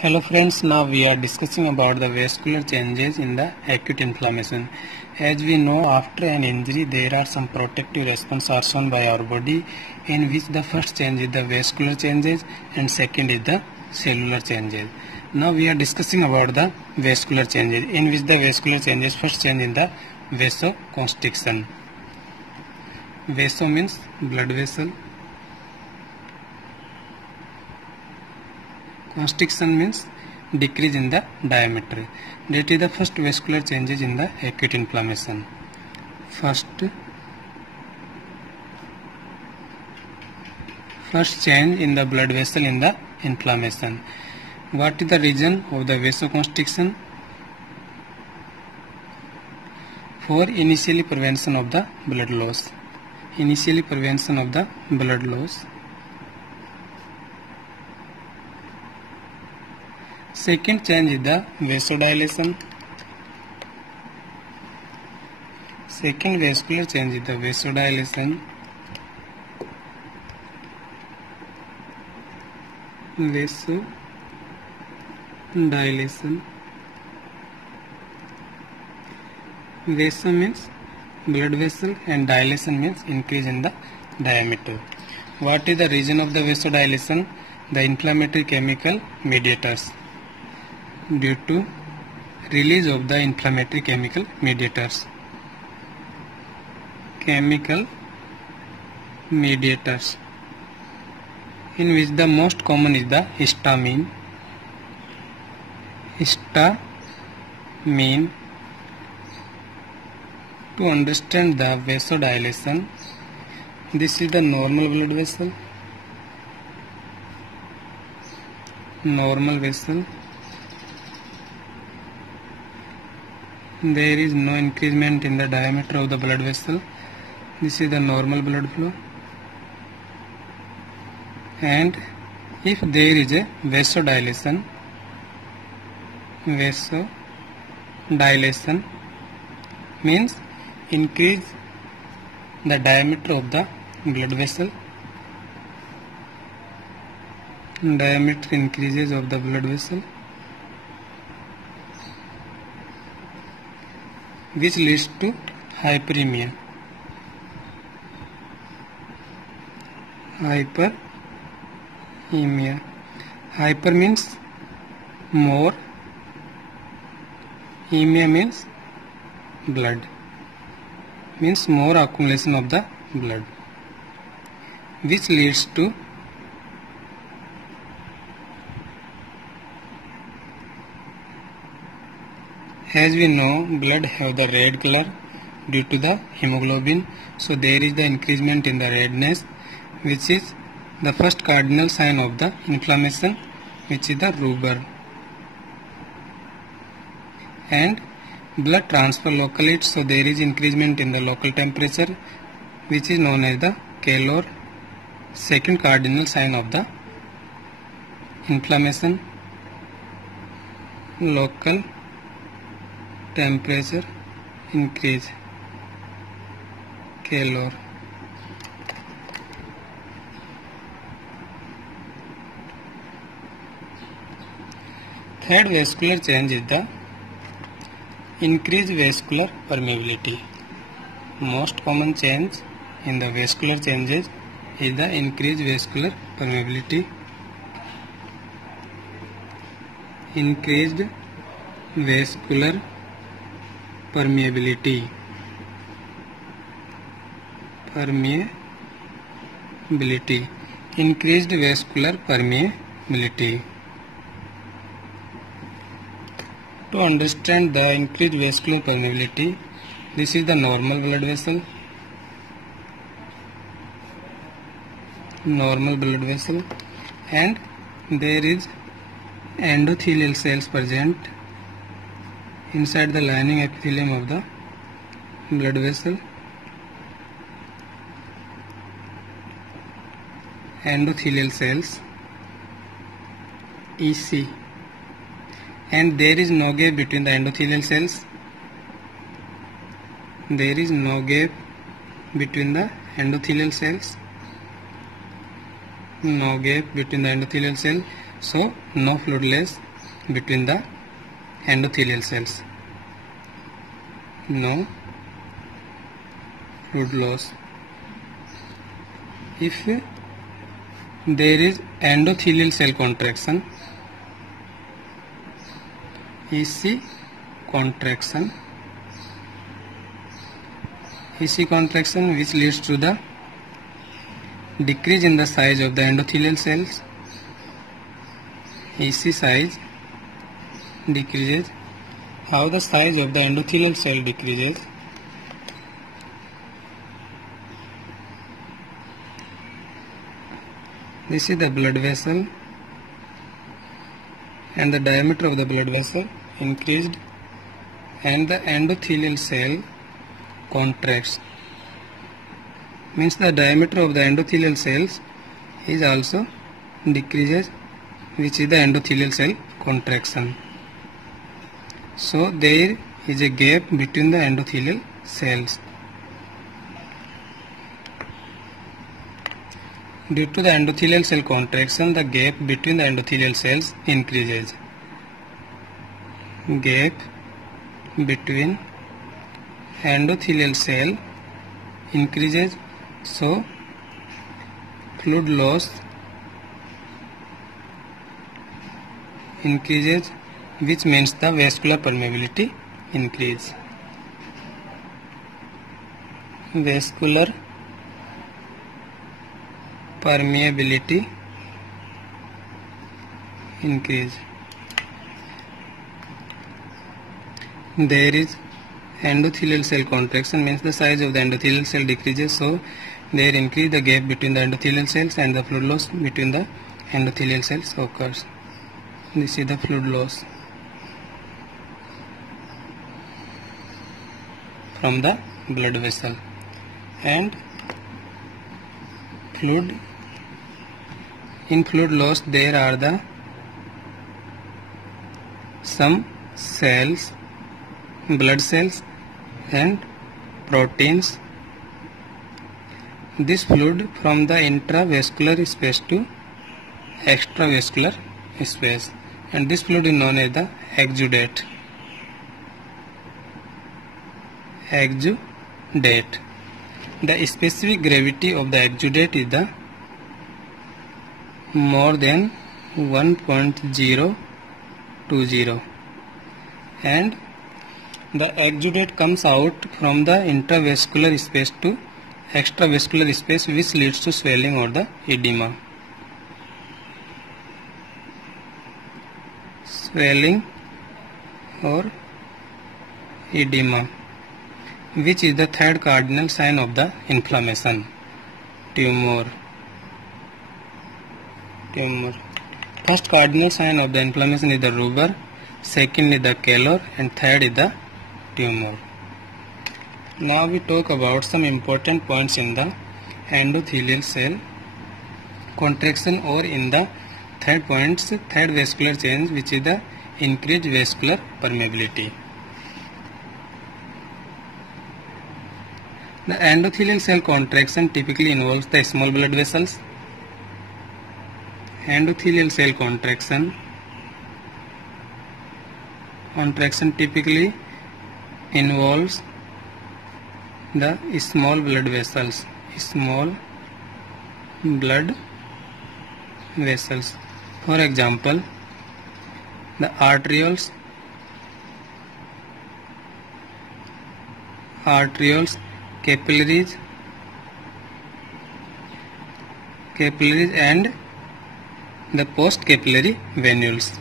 Hello friends, now we are discussing about the vascular changes in the acute inflammation. As we know, after an injury there are some protective response are shown by our body, in which the first change is the vascular changes and second is the cellular changes. Now we are discussing about the vascular changes, in which the vascular changes first change in the vasoconstriction. Vaso means blood vessel. Constriction means decrease in the diameter. That is the first vascular changes in the acute inflammation. First change in the blood vessel in the inflammation. What is the reason of the vasoconstriction? For initially prevention of the blood loss. Initially prevention of the blood loss. Second change is the vasodilation. Second vascular change is the vasodilation. Vasodilation. Vaso means blood vessel and dilation means increase in the diameter. What is the reason of the vasodilation? The inflammatory chemical mediators. Due to release of the inflammatory chemical mediators. Chemical mediators, in which the most common is the histamine. Histamine. To understand the vasodilation, this is the normal blood vessel. Normal vessel. There is no increasement in the diameter of the blood vessel. This is the normal blood flow. And if there is a vasodilation means increase the diameter of the blood vessel. Diameter increases of the blood vessel, which leads to hyperemia. Hyperemia. Hyper means more. Emia means blood. Means more accumulation of the blood, which leads to as we know, blood have the red color due to the hemoglobin, so there is the increasement in the redness, which is the first cardinal sign of the inflammation, which is the rubor. And blood transfer locally, so there is increasement in the local temperature, which is known as the calor. Second cardinal sign of the inflammation, local temperature increase, calor. Third vascular change is the increased vascular permeability. Most common change in the vascular changes is the increased vascular permeability. Increased vascular permeability. Increased vascular permeability. To understand the increased vascular permeability, this is the normal blood vessel. Normal blood vessel, and there is endothelial cells present inside the lining epithelium of the blood vessel. Endothelial cells, EC, and there is no gap between the endothelial cells. There is no gap between the endothelial cells. no gap between the endothelial cell, so no fluidless between the endothelial cells. No fluid loss. If there is endothelial cell contraction, EC contraction which leads to the decrease in the size of the endothelial cells. EC size decreases. How the size of the endothelial cell decreases? This is the blood vessel, and the diameter of the blood vessel increased, and the endothelial cell contracts. Means the diameter of the endothelial cells is also decreases, which is the endothelial cell contraction. So there is a gap between the endothelial cells. Due to the endothelial cell contraction, the gap between the endothelial cells increases. Gap between endothelial cell increases, so fluid loss increases, which means the vascular permeability increase. Vascular permeability increase. There is endothelial cell contraction, means the size of the endothelial cell decreases, so there increase the gap between the endothelial cells, and the fluid loss between the endothelial cells occurs. This is the fluid loss from the blood vessel. And in fluid loss there are the some cells, blood cells and proteins. This fluid from the intravascular space to extravascular space, and this fluid is known as the exudate. Exudate. The specific gravity of the exudate is the more than 1.020, and the exudate comes out from the intravascular space to extravascular space, which leads to swelling or the edema. Swelling or edema, which is the third cardinal sign of the inflammation. Tumor. First cardinal sign of the inflammation is the rubor, second is the calor, and third is the tumor. Now we talk about some important points in the endothelial cell contraction, or in the third vascular change, which is the increased vascular permeability. The endothelial cell contraction typically involves the small blood vessels. Endothelial cell contraction typically involves the small blood vessels. For example, the arterioles, capillaries and the post-capillary venules.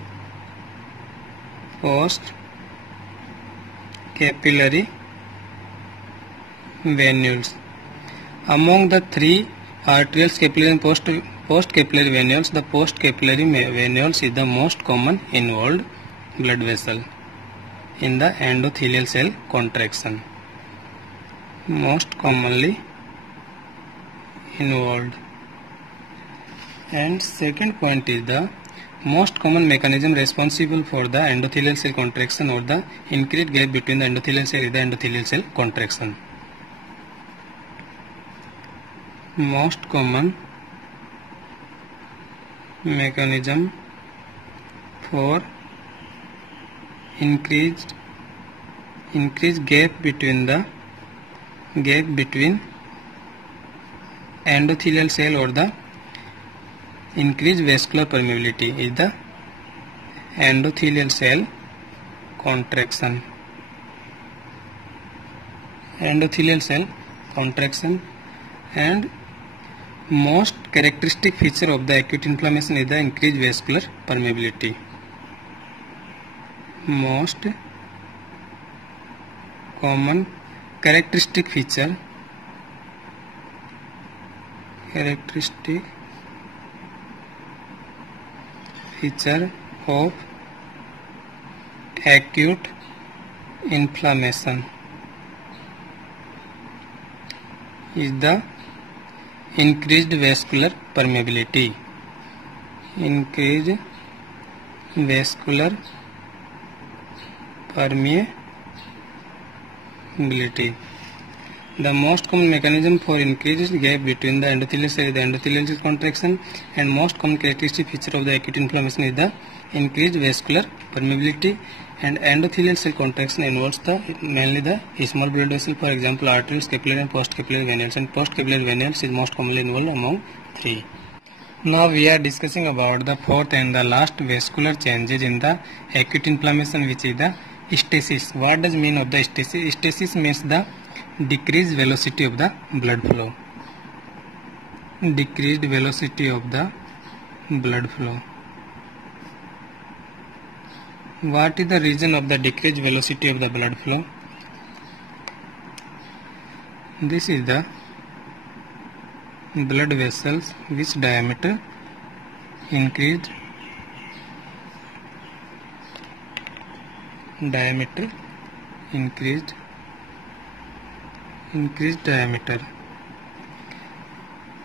Among the three arterioles, capillary and post-capillary venules, the post-capillary venules is the most common involved blood vessel in the endothelial cell contraction. Most commonly involved. And second point is the most common mechanism responsible for the endothelial cell contraction or the increased gap between the endothelial cell is the endothelial cell contraction. Most common mechanism for increased gap between endothelial cell or the increased vascular permeability is the endothelial cell contraction. Endothelial cell contraction, and most characteristic feature of the acute inflammation is the increased vascular permeability. Most common characteristic feature of acute inflammation is the increased vascular permeability. Increased vascular permeability. The most common mechanism for increased gap between the endothelial cell is the endothelial cell contraction, and most common characteristic feature of the acute inflammation is the increased vascular permeability. And endothelial cell contraction involves mainly the small blood vessel, for example arteries, capillary and post-capillary venules, and post-capillary venules is most commonly involved among three. Now we are discussing about the fourth and the last vascular changes in the acute inflammation, which is the stasis. What does mean of the stasis? Stasis means the decreased velocity of the blood flow. Decreased velocity of the blood flow. What is the reason of the decreased velocity of the blood flow? This is the blood vessels which diameter increased diameter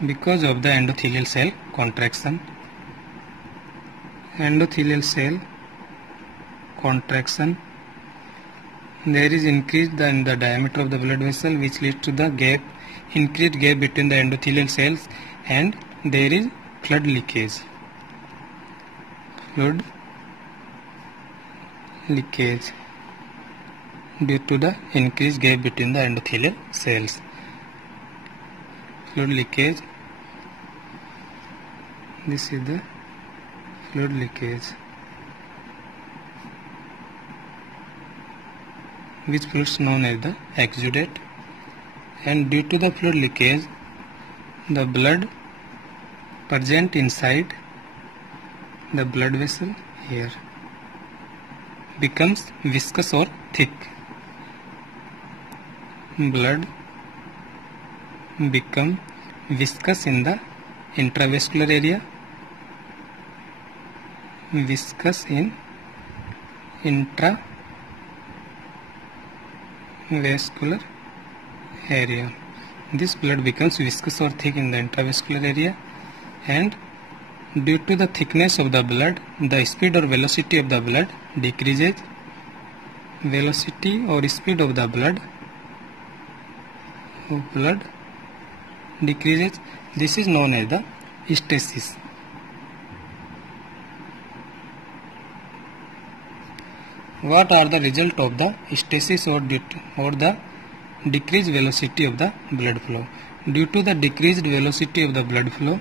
because of the endothelial cell contraction. Endothelial cell contraction, there is increase in the diameter of the blood vessel, which leads to the increased gap between the endothelial cells, and there is fluid leakage. Fluid leakage due to the increased gap between the endothelial cells. Fluid leakage. This is the fluid leakage, which fluid known as the exudate, and due to the fluid leakage, the blood present inside the blood vessel here becomes viscous or thick. Blood become viscous in the intravascular area, viscous in intravascular area. This blood becomes viscous or thick in the intravascular area, and due to the thickness of the blood, the speed or velocity of the blood decreases. Velocity or speed of the blood decreases. This is known as the stasis. What are the result of the stasis or the decreased velocity of the blood flow? Due to the decreased velocity of the blood flow,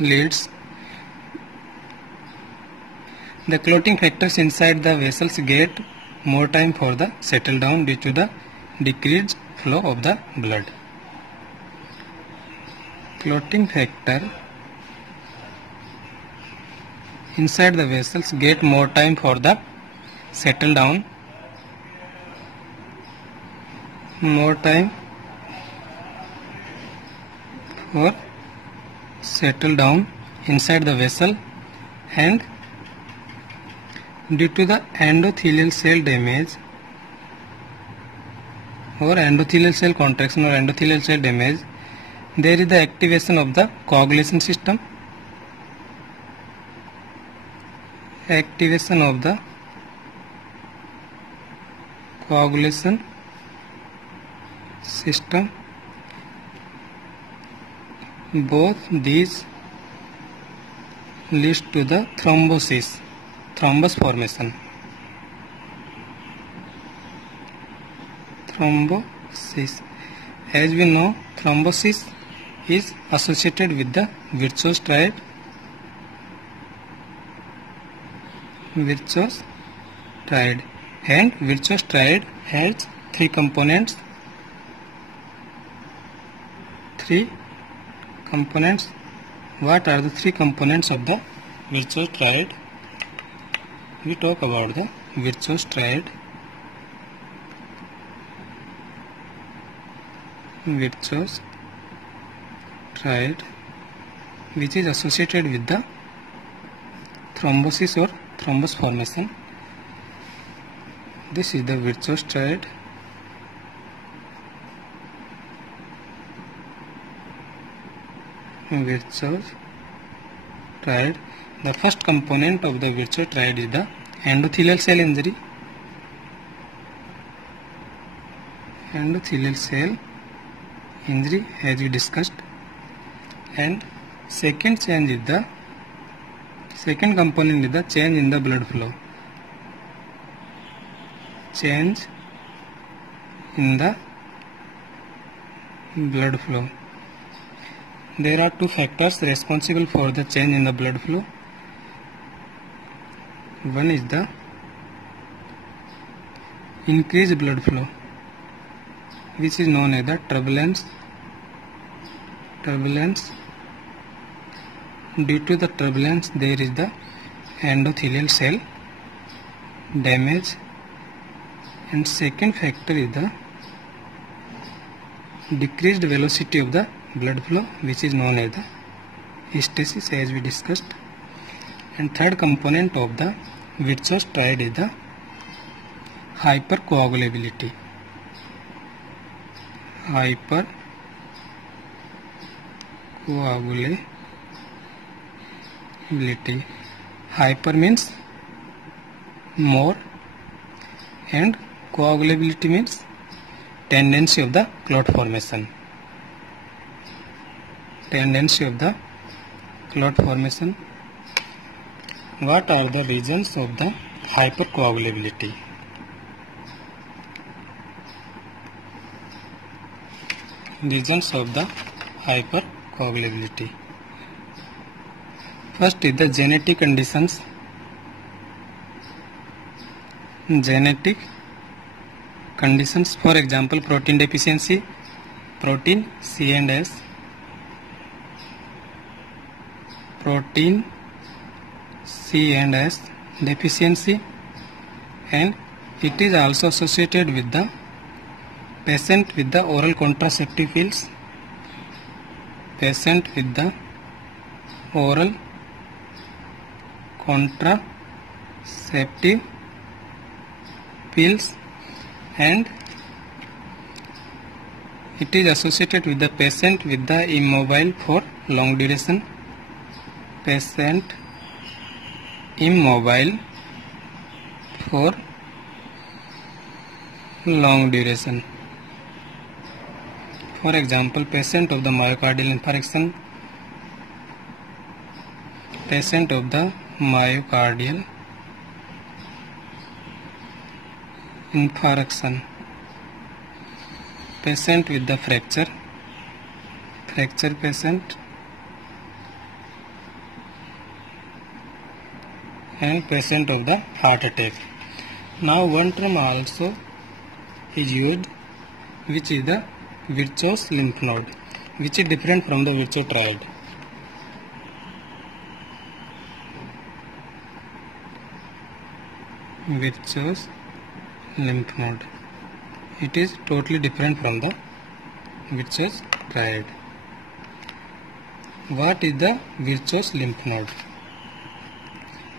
leads the clotting factors inside the vessels get more time for the settle down due to the decreased flow of the blood. Clotting factor inside the vessels get more time for the settle down. More time for settle down inside the vessel, and due to the endothelial cell damage or endothelial cell contraction or endothelial cell damage, there is the activation of the coagulation system. Activation of the coagulation system. Both these leads to the thrombus formation. Thrombosis. As we know, thrombosis is associated with the Virchow triad. And Virchow triad has three components. What are the three components of the Virchow triad? We talk about the Virchow triad. Which is associated with the thrombosis or thrombus formation. This is the Virchow triad. The first component of the Virchow triad is the endothelial cell injury. As we discussed. And second component is the change in the blood flow. There are two factors responsible for the change in the blood flow. One is the increased blood flow, which is known as the turbulence. Due to the turbulence, there is the endothelial cell damage. And second factor is the decreased velocity of the blood flow, which is known as the stasis, as we discussed. And third component of the Virchow triad is the hypercoagulability. Hyper means more, and coagulability means tendency of the clot formation. What are the regions of the hypercoagulability? Regions of the hypercoagulability. First is the genetic conditions. For example, protein deficiency, protein C and S, deficiency, and it is also associated with the patient with the oral contraceptive pills. And it is associated with the patient with the immobile for long duration. For example, patient of the myocardial infarction. Patient with the fracture patient, and patient of the heart attack. Now one term also is used, which is the Virchow's lymph node, which is different from the Virchow triad. Virchow's lymph node. It is totally different from the Virchow's triad. What is the Virchow's lymph node?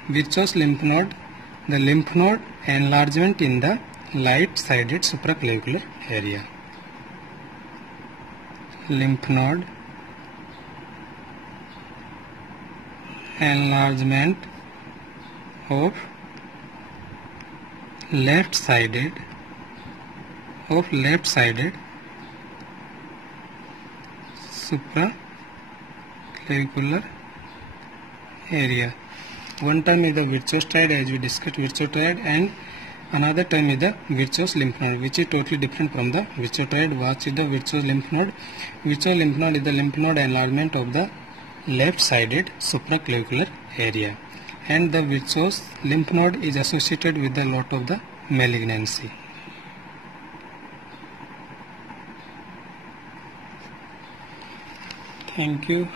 Virchow's lymph node, the lymph node enlargement in the light-sided supraclavicular area. Lymph node enlargement of left-sided supraclavicular area. One term is the virtuous triad, as we discussed virtuous triad, and another term is the virtuous lymph node, which is totally different from the virtuous triad. What is the virtuous lymph node? Virtuous lymph node is the lymph node enlargement of the left-sided supraclavicular area, and the virtuous lymph node is associated with the lot of the malignancy. Thank you.